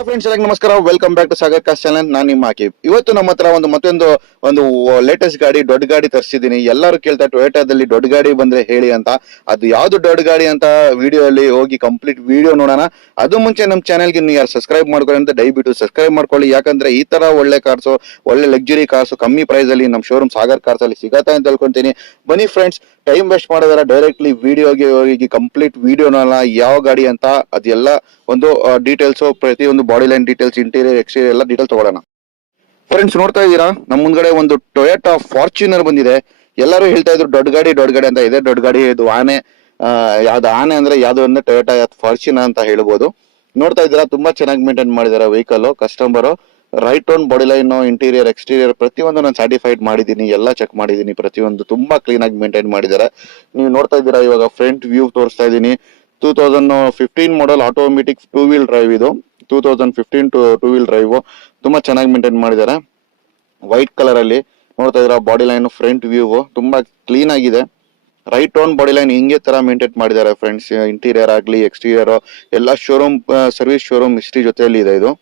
Hi friends, ಎಲ್ಲರಿಗೂ ನಮಸ್ಕಾರ. Welcome back to Sagar cars channel. ನಾನು ನಿಮ್ಮ ಆಕಿಬ್. ಇವತ್ತು ನಮ್ಮ ಹತ್ರ ಒಂದು ಲೇಟೆಸ್ಟ್ ಗಾಡಿ, ದೊಡ್ಡ ಗಾಡಿ ತರಿಸಿದ್ದೀನಿ. ಎಲ್ಲರೂ ಕೇಳ್ತಾರೆ ಟೊಯೋಟಾದಲ್ಲಿ ದೊಡ್ಡ ಗಾಡಿ ಬಂದ್ರೆ ಹೇಳಿ ಅಂತ. ಅದು ಯಾವ್ದು ದೊಡ್ಡ ಗಾಡಿ ಅಂತ ವಿಡಿಯೋ ಅಲ್ಲಿ ಹೋಗಿ ಕಂಪ್ಲೀಟ್ ವಿಡಿಯೋ ನೋಡೋಣ. ಅದು ಮುಂಚೆ ನಮ್ಮ ಚಾನಲ್ಗೆ ನೀವು ಯಾರು ಸಬ್ಸ್ಕ್ರೈಬ್ ಮಾಡ್ಕೊಳ್ಳಿ ಅಂತ ದಯವಿಟ್ಟು ಸಬ್ಸ್ಕ್ರೈಬ್ ಮಾಡ್ಕೊಳ್ಳಿ. ಯಾಕಂದ್ರೆ ಈ ತರ ಒಳ್ಳೆ ಕಾರ್ಸ್, ಒಳ್ಳೆ ಲಕ್ಸುರಿ ಕಾರ್ಸ್ ಕಮ್ಮಿ ಪ್ರೈಸ್ ಅಲ್ಲಿ ನಮ್ಮ ಶೋರೂಮ್ ಸಾಗರ್ ಕಾರ್ಸ್ ಅಲ್ಲಿ ಸಿಗತ್ತೆ ಅಂತ ತಿಳ್ಕೊಂತೀನಿ. ಬನ್ನಿ ಫ್ರೆಂಡ್ಸ್, ಟೈಮ್ ವೇಸ್ಟ್ ಮಾಡೋದ್ರ ಡೈರೆಕ್ಟ್ಲಿ ವಿಡಿಯೋಗೆ ಹೋಗಿ ಕಂಪ್ಲೀಟ್ ವಿಡಿಯೋನ ಯಾವ ಗಾಡಿ ಅಂತ ಅದೆಲ್ಲ ಒಂದು ಡೀಟೇಲ್ಸ್, ಪ್ರತಿಯೊಂದು body line details, interior exterior ಎಲ್ಲ ಡೀಟೇಲ್ ತಗೊಳ್ಳೋಣ. ಫ್ರೆಂಡ್ಸ್, ನೋಡ್ತಾ ಇದ್ದೀರಾ ನಮ್ಮ ಮುಂದ್ಗಡೆ ಒಂದು ಟೊಯೋಟಾ ಫಾರ್ಚುನರ್ ಬಂದಿದೆ. ಎಲ್ಲರೂ ಹೇಳ್ತಾ ಇದ್ರು ದೊಡ್ಡ ಗಾಡಿ ಅಂತ. ಇದೆ ದೊಡ್ಡ ಗಾಡಿ, ಇದು ಆನೆ. ಯಾವ್ದು ಆನೆ ಅಂದ್ರೆ ಯಾವ್ದು ಅಂದ್ರೆ ಟೊಯೋಟಾ ಫಾರ್ಚುನರ್ ಅಂತ ಹೇಳ್ಬೋದು. ನೋಡ್ತಾ ಇದ್ದೀರಾ, ತುಂಬಾ ಚೆನ್ನಾಗಿ ಮೇಂಟೈನ್ ಮಾಡಿದ್ದಾರೆ vehicle. Customer right tone body line, interior exterior ಪ್ರತಿಯೊಂದು ನಾನು ಸರ್ಟಿಫೈಡ್ ಮಾಡಿದ್ದೀನಿ, ಎಲ್ಲ ಚೆಕ್ ಮಾಡಿದ್ದೀನಿ. ಪ್ರತಿಯೊಂದು ತುಂಬಾ ಕ್ಲೀನ್ ಆಗಿ ಮೇಂಟೈನ್ ಮಾಡಿದ್ದಾರೆ. ನೀವು ನೋಡ್ತಾ ಇದ್ದೀರಾ, ಇವಾಗ ಫ್ರಂಟ್ ವ್ಯೂ ತೋರಿಸ್ತಾ ಇದ್ದೀನಿ. 2015 ಮಾಡೆಲ್ ಆಟೋಮೆಟಿಕ್ 2 ವೀಲ್ ಡ್ರೈವ್ ಇದು. 2015 ಟೂ ವೀಲ್ ಡ್ರೈವ್ ತುಂಬಾ ಚೆನ್ನಾಗಿ ಮೇಂಟೈನ್ ಮಾಡಿದ್ದಾರೆ. ವೈಟ್ ಕಲರ್ ಅಲ್ಲಿ ನೋಡ್ತಾ ಇದ್ದೀರಾ, ಬಾಡಿ ಲೈನ್ ಫ್ರಂಟ್ ವ್ಯೂ ತುಂಬಾ ಕ್ಲೀನ್ ಆಗಿದೆ. ರೈಟ್ ಟೋನ್ ಬಾಡಿ ಲೈನ್ ಹಿಂಗೆ ತರ ಮೇಂಟೈನ್ ಮಾಡಿದ್ದಾರೆ ಫ್ರೆಂಡ್ಸ್. ಇಂಟೀರಿಯರ್ ಆಗ್ಲಿ ಎಕ್ಸ್ಟೀರಿಯರ್ ಎಲ್ಲ ಶೋರೂಮ್ ಸರ್ವಿಸ್ ಶೋರೂಮ್ ಹಿಸ್ಟ್ರಿ ಜೊತೆಯಲ್ಲಿ ಇದೆ ಇದು.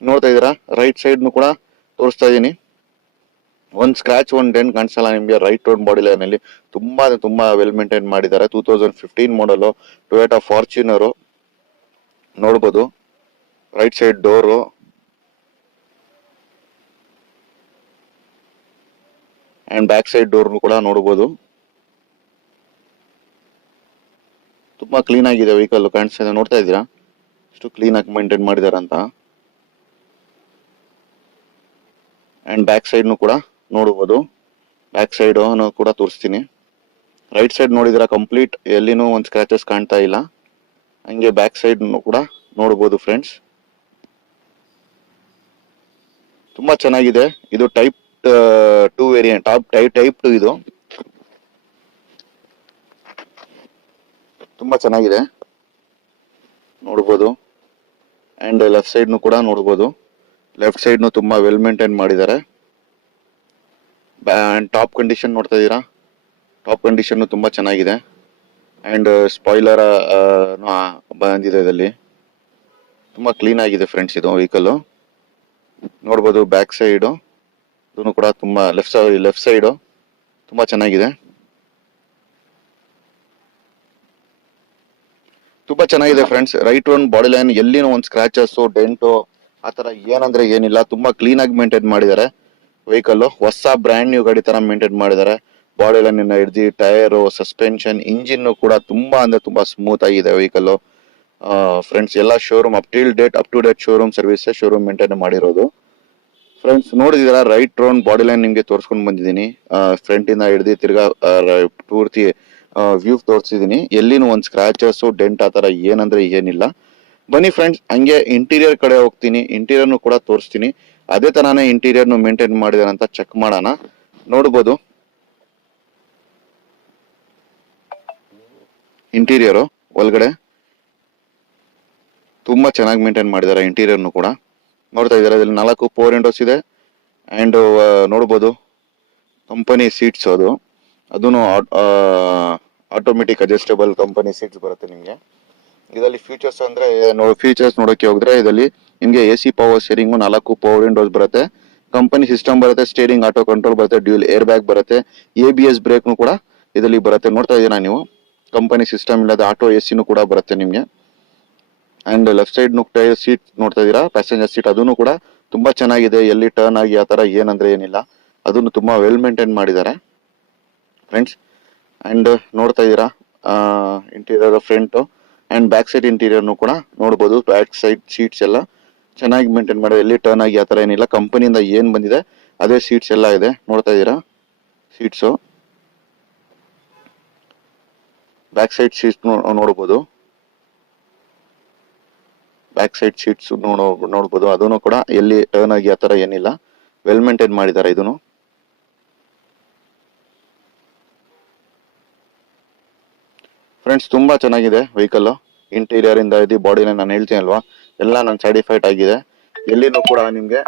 ನೋಡ್ತಾ ಇದ್ದೀರಾ, ರೈಟ್ ಸೈಡ್ ಕೂಡ ತೋರಿಸ್ತಾ ಇದೀನಿ. ಒಂದ್ ಸ್ಕ್ರಾಚ್, ಒಂದ್ ಡೆಂಟ್ ಕಾಣಿಸಲ್ಲ ನಿಮ್ಗೆ. ರೈಟ್ ಟೋನ್ ಬಾಡಿ ಲೈನ್ ಅಲ್ಲಿ ತುಂಬಾ ವೆಲ್ ಮೇಂಟೈನ್ ಮಾಡಿದ್ದಾರೆ. 2015 ಮಾಡಲ್ ಟೊಯೋಟಾ ಫಾರ್ಚುನರ್ ನೋಡ್ಬೋದು. Right side door and back side door ಕೂಡ ನೋಡಬಹುದು. ತುಂಬಾ ಕ್ಲೀನ್ ಆಗಿದೆ ವೆಹಿಕಲ್, ಕಾಣಿಸ್ತಾ ಇದೆ. ನೋಡ್ತಾ ಇದ್ದೀರಾ ಎಷ್ಟು ಕ್ಲೀನ್ ಆಗಿ ಮೇಂಟೈನ್ ಮಾಡಿದಾರೆ ಅಂತ. ಅಂಡ್ ಬ್ಯಾಕ್ ಸೈಡ್ ಕೂಡ ನೋಡಬಹುದು. ಬ್ಯಾಕ್ ಸೈಡ್ ಕೂಡ ತೋರಿಸ್ತೀನಿ. ರೈಟ್ ಸೈಡ್ ನೋಡಿದ್ರ ಕಂಪ್ಲೀಟ್ ಎಲ್ಲಿನೂ ಒಂದು ಸ್ಕ್ರಾಚಸ್ ಕಾಣ್ತಾ ಇಲ್ಲ. ಹಂಗೆ ಬ್ಯಾಕ್ ಸೈಡ್ ಕೂಡ ನೋಡಬಹುದು ಫ್ರೆಂಡ್ಸ್. ತುಂಬಾ ಚೆನ್ನಾಗಿದೆ. ಇದು ಟೈಪ್ 2 ವೇರಿಯಂಟ್, ಟೈಪ್ 2 ಇದು. ತುಂಬಾ ಚೆನ್ನಾಗಿದೆ ನೋಡಬಹುದು. ಅಂಡ್ ಲೆಫ್ಟ್ ಸೈಡ್ ಕೂಡ ನೋಡಬಹುದು. ಲೆಫ್ಟ್ ಸೈಡ್ ತುಂಬಾ ವೆಲ್ ಮೇಂಟೈನ್ ಮಾಡಿದ್ದಾರೆ. ಟಾಪ್ ಕಂಡೀಷನ್ ನೋಡ್ತಾ ಇದ್ದೀರಾ, ಟಾಪ್ ಕಂಡೀಷನ್ ತುಂಬಾ ಚೆನ್ನಾಗಿದೆ. ಅಂಡ್ ಸ್ಪಾಯ್ಲರ್ ಬಂದಿದೆ ಇದರಲ್ಲಿ. ತುಂಬಾ ಕ್ಲೀನ್ ಆಗಿದೆ ಫ್ರೆಂಡ್ಸ್ ಇದು ವೆಹಿಕಲ್. ನೋಡ್ಬೋದು ಬ್ಯಾಕ್ ಸೈಡ್ ಇದನ್ನು ಕೂಡ ತುಂಬಾ ಲೆಫ್ಟ್ ಸೈಡ್ ತುಂಬಾ ಚೆನ್ನಾಗಿದೆ. ತುಂಬಾ ಚೆನ್ನಾಗಿದೆ friends. Right on body line ಎಲ್ಲಿನೂ ಒಂದು ಸ್ಕ್ರಾಚಸ್ ಡೆಂಟು ಆತರ ಏನಂದ್ರೆ ಏನಿಲ್ಲ. ತುಂಬಾ ಕ್ಲೀನ್ ಆಗಿ ಮೇಂಟೈನ್ ಮಾಡಿದ್ದಾರೆ ವೆಹಿಕಲ್. ಹೊಸ ಬ್ರ್ಯಾಂಡ್ ನ್ಯೂ ಗಾಡಿ ತರ ಮೇಂಟೈನ್ ಮಾಡಿದ್ದಾರೆ. ಬಾಡಿ ಲೈನ್ ಇಂದ ಹಿಡಿದು ಟೈರ್, ಸಸ್ಪೆನ್ಷನ್, ಇಂಜಿನ್ ಕೂಡ ತುಂಬಾ ಅಂದ್ರೆ ತುಂಬಾ ಸ್ಮೂತ್ ಆಗಿದೆ ವೆಹಿಕಲ್. ಫ್ರೆಂಡ್ಸ್, ಎಲ್ಲ showroom up to date showroom service, showroom maintain ಮಾಡಿರೋದು. ಫ್ರೆಂಡ್ಸ್, ನೋಡಿದಿರಾ ರೈಟ್ ರೌಂಡ್ ಬಾಡಿ ಲೈನ್ ನಿಮ್ಗೆ ತೋರಿಸ್ಕೊಂಡು ಬಂದಿದ್ದೀನಿ. ಫ್ರಂಟ್ ಇಂದ ಹಿಡಿದು ತಿರ್ಗಾ ಪೂರ್ತಿ ವ್ಯೂ ತೋರಿಸಿದೀನಿ. ಎಲ್ಲಿನೂ ಒಂದು ಸ್ಕ್ರಾಚಸ್ ಡೆಂಟ್ ಆತರ ಏನಂದ್ರೆ ಏನಿಲ್ಲ. ಬನ್ನಿ ಫ್ರೆಂಡ್ಸ್, ಹಂಗೆ ಇಂಟೀರಿಯರ್ ಕಡೆ ಹೋಗ್ತೀನಿ. ಇಂಟೀರಿಯರ್ನು ಕೂಡ ತೋರಿಸ್ತೀನಿ. ಅದೇ ತರಾನೇ ಇಂಟೀರಿಯರ್ನು ಮೇಂಟೈನ್ ಮಾಡಿದಾರೆ ಅಂತ ಚೆಕ್ ಮಾಡೋಣ. ನೋಡ್ಬೋದು ಇಂಟೀರಿಯರ್ ಒಳಗಡೆ ತುಂಬಾ ಚೆನ್ನಾಗಿ ಮೇಂಟೈನ್ ಮಾಡಿದ್ದಾರೆ. ಇಂಟೀರಿಯರ್ನು ಕೂಡ ನೋಡ್ತಾ ಇದ್ದಾರೆ. ಇದರಲ್ಲಿ 4 ಪವರ್ ವಿಂಡೋಸ್ ಇದೆ. ಅಂಡ್ ನೋಡ್ಬೋದು ಕಂಪನಿ ಸೀಟ್ಸ್ ಅದನ್ನು ಆಟೋಮೆಟಿಕ್ ಅಡ್ಜಸ್ಟಬಲ್ ಕಂಪನಿ ಸೀಟ್ಸ್ ಬರುತ್ತೆ ನಿಮ್ಗೆ. ಇದರಲ್ಲಿ ಫೀಚರ್ಸ್ ಅಂದ್ರೆ ಫೀಚರ್ಸ್ ನೋಡೋಕೆ ಹೋದ್ರೆ ಇದರಲ್ಲಿ ನಿಮ್ಗೆ AC power steering, 4 power Windows ಬರುತ್ತೆ, ಕಂಪನಿ ಸಿಸ್ಟಮ್ ಬರುತ್ತೆ, ಸ್ಟೀರಿಂಗ್ ಆಟೋ ಕಂಟ್ರೋಲ್ ಬರುತ್ತೆ, ಡ್ಯೂಲ್ ಏರ್ ಬ್ಯಾಗ್ ಬರುತ್ತೆ, ABS ಬ್ರೇಕ್ ಕೂಡ ಇದರಲ್ಲಿ ಬರುತ್ತೆ. ನೋಡ್ತಾ ಇದೀರಾ ನೀವು, ಕಂಪನಿ ಸಿಸ್ಟಮ್ ಇಲ್ಲದ ಆಟೋ AC ಕೂಡ ಬರುತ್ತೆ ನಿಮ್ಗೆ. ಅಂಡ್ ಲೆಫ್ಟ್ ಸೈಡ್ ಸೀಟ್ ನೋಡ್ತಾ ಇದೀರಾ, ಪ್ಯಾಸೆಂಜರ್ ಸೀಟ್ ಅದನ್ನು ಕೂಡ ತುಂಬಾ ಚೆನ್ನಾಗಿದೆ. ಎಲ್ಲಿ ಟರ್ನ್ ಆಗಿ ಆ ತರ ಏನಂದ್ರೆ ಏನಿಲ್ಲ. ಅದನ್ನು ತುಂಬಾ ವೆಲ್ ಮೇಂಟೈನ್ ಮಾಡಿದ್ದಾರೆ ಫ್ರೆಂಡ್ಸ್. ಅಂಡ್ ನೋಡ್ತಾ ಇದೀರಾ interior front and back side interior ಕೂಡ ನೋಡಬಹುದು. ಬ್ಯಾಕ್ ಸೈಡ್ ಸೀಟ್ಸ್ ಎಲ್ಲ ಚೆನ್ನಾಗಿ ಮೇಂಟೈನ್ ಮಾಡಿದೆ. ಎಲ್ಲಿ ಟರ್ನ್ ಆಗಿ ಆ ತರ ಏನಿಲ್ಲ. ಕಂಪನಿಯಿಂದ ಏನ್ ಬಂದಿದೆ ಅದೇ ಸೀಟ್ಸ್ ಎಲ್ಲ ಇದೆ. ನೋಡ್ತಾ ಇದೀರಾ ಸೀಟ್ಸ್, ಬ್ಯಾಕ್ ಸೈಡ್ ಸೀಟ್ಸ್ ನೋಡಬಹುದು. ಬ್ಯಾಕ್ ಸೈಡ್ ಸೀಟ್ಸ್ ನೋಡಬಹುದು. ಅದನ್ನು ಕೂಡ ಎಲ್ಲಿ ಟರ್ನ್ ಆಗಿ ಆ ತರ ಏನಿಲ್ಲ. ವೆಲ್ ಮೇಂಟೈನ್ ಮಾಡಿದ್ದಾರೆ ಇದನ್ನು. ಫ್ರೆಂಡ್ಸ್, ತುಂಬಾ ಚೆನ್ನಾಗಿದೆ ವೆಹಿಕಲ್. ಇಂಟೀರಿಯರ್ ಇಂದ ಇದು ಬಾಡಿ ಲೈನ್ ನಾನು ಹೇಳ್ತೀನಿ ಅಲ್ವಾ, ಎಲ್ಲ ನಾನು ಸರ್ಟಿಫೈಡ್ ಆಗಿದೆ. ಎಲ್ಲಿನೂ ಕೂಡ ನಿಮ್ಗೆ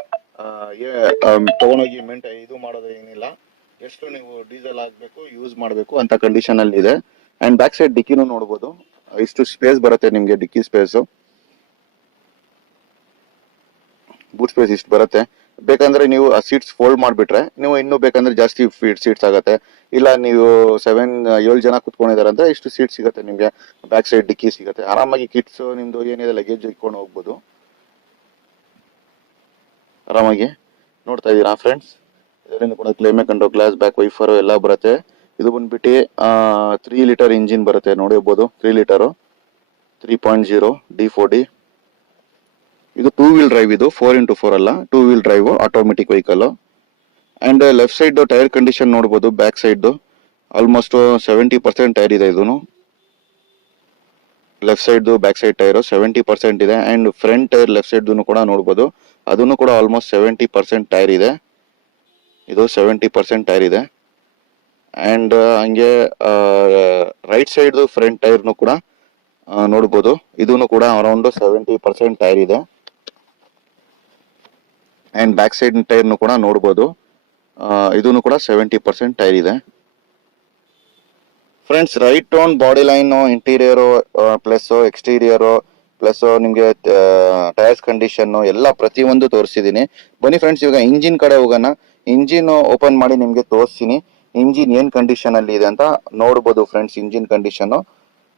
ತಗೊಂಡೋಗಿ ಇದು ಮಾಡೋದು ಏನಿಲ್ಲ. ಎಷ್ಟು ನೀವು ಡೀಸೆಲ್ ಹಾಕ್ಬೇಕು, ಯೂಸ್ ಮಾಡಬೇಕು ಅಂತ ಕಂಡೀಷನ್ ಅಲ್ಲಿ ಇದೆ. ಅಂಡ್ ಬ್ಯಾಕ್ ಸೈಡ್ ಡಿಕ್ಕಿನೂ ನೋಡಬಹುದು. ಇಷ್ಟು ಸ್ಪೇಸ್ ಬರುತ್ತೆ ನಿಮ್ಗೆ, ಡಿಕ್ಕಿ ಸ್ಪೇಸ್. ಬೂಟ್ ಸ್ಪೇಸ್ ಇಷ್ಟು ಬರುತ್ತೆ. ಬೇಕಂದ್ರೆ ನೀವು ಆ ಸೀಟ್ಸ್ ಫೋಲ್ಡ್ ಮಾಡಿಬಿಟ್ರೆ ನೀವು ಇನ್ನೂ ಬೇಕಂದ್ರೆ ಜಾಸ್ತಿ ಸೀಟ್ಸ್ ಆಗುತ್ತೆ. ಇಲ್ಲ ನೀವು 7 ಜನ ಕುತ್ಕೊಂಡಿದ್ದಾರೆ ಅಂದ್ರೆ ಇಷ್ಟು ಸೀಟ್ ಸಿಗುತ್ತೆ ನಿಮಗೆ. ಬ್ಯಾಕ್ ಸೈಡ್ ಡಿಕ್ಕಿ ಸಿಗುತ್ತೆ, ಆರಾಮಾಗಿ ಕಿಡ್ಸ್ ನಿಮ್ದು ಏನಿದೆ ಲಗೇಜ್ ಇಟ್ಕೊಂಡು ಹೋಗ್ಬೋದು ಆರಾಮಾಗಿ. ನೋಡ್ತಾ ಇದ್ದೀರಾ ಫ್ರೆಂಡ್ಸ್, ಇದರಿಂದ ಕೂಡ climate control, glass back wiper ಎಲ್ಲ ಬರುತ್ತೆ. ಇದು ಬಂದ್ಬಿಟ್ಟು 3 ಲೀಟರ್ ಇಂಜಿನ್ ಬರುತ್ತೆ, ನೋಡಿರ್ಬೋದು 3 ಲೀಟರು 3.0 D4D. ಇದು 2 ವೀಲ್ ಡ್ರೈವ್, ಇದು 4x4 ಅಲ್ಲ, 2 wheel drive automatic vehicle. And left side tyre condition ನೋಡ್ಬೋದು. ಬ್ಯಾಕ್ ಸೈಡ್ ಆಲ್ಮೋಸ್ಟ್ 70% ಟೈರ್ ಇದೆ. ಇದೂ left side back side tyre 70% ಇದೆ. And front tyre left side ಕೂಡ ನೋಡ್ಬೋದು, ಅದನ್ನು ಕೂಡ ಆಲ್ಮೋಸ್ಟ್ 70% ಟೈರ್ ಇದೆ. ಇದು 70% ಟೈರ್ ಇದೆ. ಅಂಡ್ ಹಂಗೆ ರೈಟ್ ಸೈಡ್ ಫ್ರಂಟ್ ಟೈರ್ನು ಕೂಡ ನೋಡ್ಬೋದು, ಇದನ್ನು ಕೂಡ ಅರೌಂಡ್ 70% ಟೈರ್ ಇದೆ. ಅಂಡ್ ಬ್ಯಾಕ್ ಸೈಡ್ ಟೈರ್ನು ಕೂಡ ನೋಡ್ಬೋದು, ಇದನ್ನು ಕೂಡ 70% ಟೈರ್ ಇದೆ. Friends, right on body line, interior plus exterior plus ನಿಮಗೆ ಟೈರ್ಸ್ ಕಂಡೀಷನ್ ಎಲ್ಲ ಪ್ರತಿಯೊಂದು ತೋರಿಸಿದ್ದೀನಿ. ಬನ್ನಿ ಫ್ರೆಂಡ್ಸ್, ಇವಾಗ ಇಂಜಿನ್ ಕಡೆ ಹೋಗೋಣ. ಇಂಜಿನ್ ಓಪನ್ ಮಾಡಿ ನಿಮಗೆ ತೋರಿಸ್ತೀನಿ ಇಂಜಿನ್ ಏನ್ ಕಂಡೀಷನ್ ಅಲ್ಲಿ ಇದೆ ಅಂತ ನೋಡ್ಬೋದು. ಫ್ರೆಂಡ್ಸ್, ಇಂಜಿನ್ ಕಂಡೀಷನ್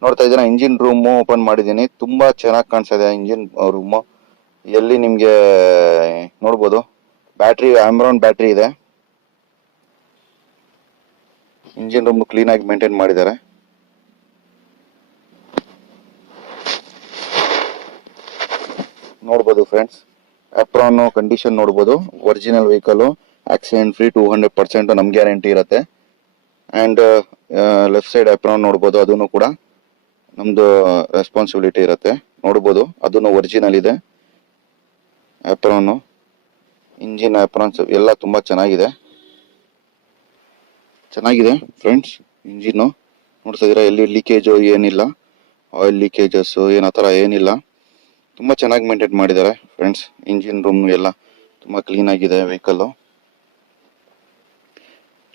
ನೋಡ್ತಾ ಇದ್ದೀರಾ. ಇಂಜಿನ್ ರೂಮ್ ಓಪನ್ ಮಾಡಿದ್ದೀನಿ, ತುಂಬಾ ಚೆನ್ನಾಗಿ ಕಾಣಿಸ್ತಿದೆ ಇಂಜಿನ್ ರೂಮ್. ಎಲ್ಲಿ ನಿಮ್ಗೆ ನೋಡ್ಬೋದು ಬ್ಯಾಟ್ರಿ, ಆಮ್ರಾನ್ ಬ್ಯಾಟ್ರಿ ಇದೆ. ಇಂಜಿನ್ ರೂಮ್ ಕ್ಲೀನ್ ಆಗಿ ಮೇಂಟೈನ್ ಮಾಡಿದ್ದಾರೆ. ನೋಡ್ಬೋದು ಫ್ರೆಂಡ್ಸ್, ಅಪ್ರಾನ್ ಕಂಡೀಷನ್ ನೋಡ್ಬೋದು. ಒರಿಜಿನಲ್ ವೆಹಿಕಲ್, ಆಕ್ಸಿಡೆಂಟ್ ಫ್ರೀ, 200% ನಮ್ ಗ್ಯಾರಂಟಿ ಇರುತ್ತೆ. ಅಂಡ್ ಲೆಫ್ಟ್ ಸೈಡ್ ಅಪ್ರಾನ್ ನೋಡ್ಬೋದು, ಅದನ್ನು ಕೂಡ ನಮ್ದು ರೆಸ್ಪಾನ್ಸಿಬಿಲಿಟಿ ಇರುತ್ತೆ. ನೋಡ್ಬೋದು, ಅದನ್ನು ಒರಿಜಿನಲ್ ಇದೆ ಅಪ್ರಾನ್. ಇಂಜಿನ್ ಅಪ್ರಾನ್ಸ್ ಎಲ್ಲ ತುಂಬಾ ಚೆನ್ನಾಗಿದೆ ಫ್ರೆಂಡ್ಸ್. ಇಂಜಿನ್ ನೋಡ್ತಾ ಇದೀರಾ, ಎಲ್ಲಿ ಲೀಕೇಜ್ ಏನಿಲ್ಲ, ಆಯಿಲ್ ಲೀಕೇಜಸ್ ಏನ್ ಆತರ ಏನಿಲ್ಲ. ತುಂಬಾ ಚೆನ್ನಾಗಿ ಮೇಂಟೈನ್ ಮಾಡಿದ್ದಾರೆ ಫ್ರೆಂಡ್ಸ್. ಇಂಜಿನ್ ರೂಮ್ ಎಲ್ಲ ತುಂಬಾ ಕ್ಲೀನ್ ಆಗಿದೆ ವೆಹಿಕಲ್.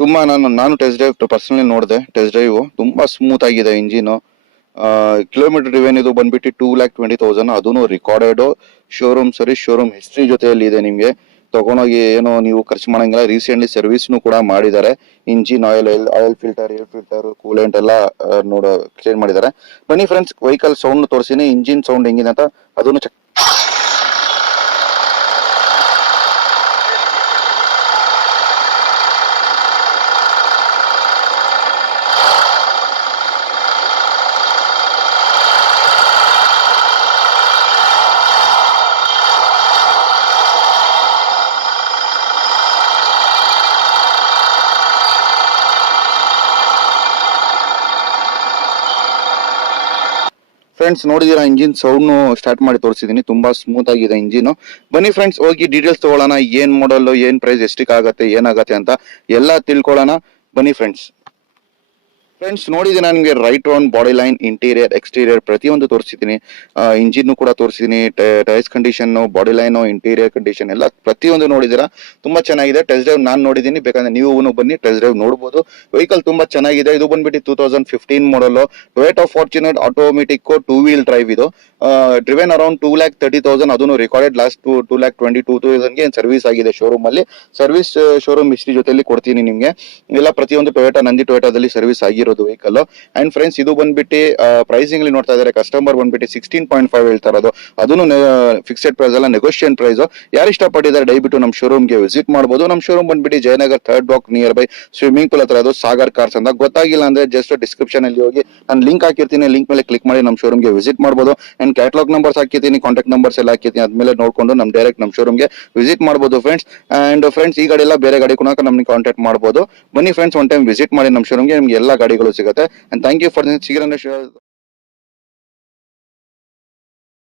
ತುಂಬಾ ನಾನು ಟೆಸ್ಟ್ ಡ್ರೈವ್ ಪರ್ಸನಲಿ ನೋಡಿದೆ. ಟೆಸ್ಟ್ ಡ್ರೈವ್ ತುಂಬಾ ಸ್ಮೂತ್ ಆಗಿದೆ ಇಂಜಿನ್. ಕಿಲೋಮೀಟರ್ ಡ್ರಿವೆನ್ ಇದು ಬಂದ್ಬಿಟ್ಟು 2,20,000. ಅದನ್ನು recorded showroom service, showroom history ಜೊತೆಯಲ್ಲಿ ಇದೆ. ನಿಮ್ಗೆ ತಗೊಂಡೋಗಿ ಏನೋ ನೀವು ಖರ್ಚು ಮಾಡಂಗಿಲ್ಲ. ರೀಸೆಂಟ್ಲಿ ಸರ್ವಿಸ್ನು ಕೂಡ ಮಾಡಿದ್ದಾರೆ. Engine oil filter, air filter, coolant ಎಲ್ಲ ಚೇಂಜ್ ಮಾಡಿದ್ದಾರೆ. ಬನ್ನಿ ಫ್ರೆಂಡ್ಸ್, ವೆಹಿಕಲ್ ಸೌಂಡ್ ತೋರಿಸಿನಿ, ಇಂಜಿನ್ ಸೌಂಡ್ ಹೆಂಗಿದೆ ಅಂತ ಅದನ್ನು ಚೆಕ್. ಫ್ರೆಂಡ್ಸ್, ನೋಡಿದೀರಾ ಇಂಜಿನ್ ಸೌಂಡ್ ಸ್ಟಾರ್ಟ್ ಮಾಡಿ ತೋರಿಸಿದೀನಿ, ತುಂಬಾ ಸ್ಮೂತ್ ಆಗಿದೆ ಇಂಜಿನ್. ಬನ್ನಿ ಫ್ರೆಂಡ್ಸ್, ಹೋಗಿ ಡೀಟೇಲ್ಸ್ ತಗೊಳ್ಳೋಣ. ಏನ್ ಮಾಡಲ್, ಏನ್ ಪ್ರೈಸ್, ಎಷ್ಟಕ್ಕೆ ಆಗತ್ತೆ, ಏನಾಗತ್ತೆ ಅಂತ ಎಲ್ಲ ತಿಳ್ಕೊಳ್ಳೋಣ. ಬನ್ನಿ ಫ್ರೆಂಡ್ಸ್. ನೋಡಿದ್ದೀನಿ, ನಿಮಗೆ right on body line, interior, exterior ಪ್ರತಿಯೊಂದು ತೋರಿಸಿದ್ದೀನಿ. ಇಂಜಿನ್ ಕೂಡ ತೋರಿಸಿದ್ದೀನಿ, tyres condition, body line, interior condition ಎಲ್ಲ ಪ್ರತಿಯೊಂದು ನೋಡಿದ್ದೀರಾ. ತುಂಬಾ ಚೆನ್ನಾಗಿದೆ. ಟೆಸ್ಟ್ ಡ್ರೈವ್ ನಾನು ನೋಡಿದ್ದೀನಿ, ಬೇಕಂದ್ರೆ ನೀವು ಬನ್ನಿ ಟೆಸ್ಟ್ ಡ್ರೈವ್ ನೋಡಬಹುದು. ವೆಹಿಕಲ್ ತುಂಬಾ ಚೆನ್ನಾಗಿದೆ. ಇದು ಬಂದ್ಬಿಟ್ಟು 2015 model Toyota Fortuner automatic 2 wheel drive. ಇದು ಡ್ರಿವೆನ್ ಅರೌಂಡ್ 2,30,000. ಅದನ್ನು ರೆಕಾರ್ಡೆಡ್ ಲಾಸ್ಟ್ 2,22,000 ಸರ್ವಿಸ್ ಆಗಿದೆ ಶೋರೂಮ್ ಅಲ್ಲಿ. ಸರ್ವಿಸ್ ಶೋರೂಮ್ ಹಿಸ್ಟ್ರಿ ಜೊತೆಲಿ ಕೊಡ್ತೀನಿ ನಿಮ್ಗೆ. ಎಲ್ಲ ಪ್ರತಿಯೊಂದು ಟೊಯೋಟಾ, ನಂದಿ ಟೊಯೋಟಾದಲ್ಲಿ ಸರ್ವಿಸ್ ಆಗಿರೋದು ವೆಹಿಕಲ್. ಅಂಡ್ ಫ್ರೆಂಡ್ಸ್, ಇದು ಬಂದ್ಬಿಟ್ಟು ಪ್ರೈಸಿಂಗ್ ಅಲ್ಲಿ ನೋಡ್ತಾ ಇದ್ದಾರೆ. ಕಸ್ಟಮರ್ ಬಂದ್ಬಿಟ್ಟು 16.5 ಹೇಳ್ತಾ ಇರೋದು. ಅದನ್ನು ಫಿಕ್ಸೆಡ್ ಪ್ರೈಸ್ ಅಲ್ಲ, ನೆಗೋಷಿಯೇಷನ್ ಪ್ರೈಸ್. ಯಾರು ಇಷ್ಟಪಟ್ಟಿದ್ದಾರೆ ದಯವಿಟ್ಟು ನಮ್ಮ ಶೋರೂಮ್ ಗೆ ವಿಸಿಟ್ ಮಾಡಬಹುದು. ನಮ್ಮ ಶೋರೂಮ್ ಬಂದ್ಬಿಟ್ಟು Jayanagar 3rd block near by swimming pool ಹತ್ರ. ಅದು ಸಾಗರ್ ಕಾರ್ಸ್ ಅಂತ. ಗೊತ್ತಾಗಿಲ್ಲ ಅಂದ್ರೆ ಜಸ್ಟ್ ಡಿಸ್ಕ್ರಿಪ್ಷನ್ ಅಲ್ಲಿ ಹೋಗಿ ನಾನು ಲಿಂಕ್ ಹಾಕಿರ್ತೀನಿ, ಲಿಂಕ್ ಮೇಲೆ ಕ್ಲಿಕ್ ಮಾಡಿ ನಮ್ಮ ಶೋರೂಮ್ ಗೆ ವಿಸಿಟ್ ಮಾಡಬಹುದು. ಅಂಡ್ ಕ್ಯಾಟಲಾಗ್ ನಂಬರ್ಸ್ ಹಾಕಿರ್ತೀನಿ, ಕಾಂಟ್ಯಾಕ್ಟ್ ನಂಬರ್ಸ್ ಎಲ್ಲ ಹಾಕಿರ್ತೀನಿ. ಅದ್ಮೇಲೆ ನೋಡ್ಕೊಂಡು ಡೈರೆಕ್ಟ್ ನಮ್ಮ ಶೋರೂಮ್ ಗೆ ವಿಸಿಟ್ ಮಾಡಬಹುದು ಫ್ರೆಂಡ್ಸ್. ಅಂಡ್ ಫ್ರೆಂಡ್ಸ್, ಈ ಗಾಡಿ ಎಲ್ಲ ಬೇರೆ ಗಾಡಿ ಕೂಡ ನಮ್ಗೆ ಕಾಂಟ್ಯಾಕ್ಟ್ ಮಾಡಬಹುದು. ಬನ್ನಿ ಫ್ರೆಂಡ್ಸ್, ಒನ್ ಟೈಮ್ ವಿಸಿಟ್ ಮಾಡಿ ನಮ್ಮ ಶೋರೂಮ್ ಗೆ, ನಿಮ್ಗೆ ಎಲ್ಲ ಗಾಡಿಗಳು ಸಿಗುತ್ತೆ. And thank you for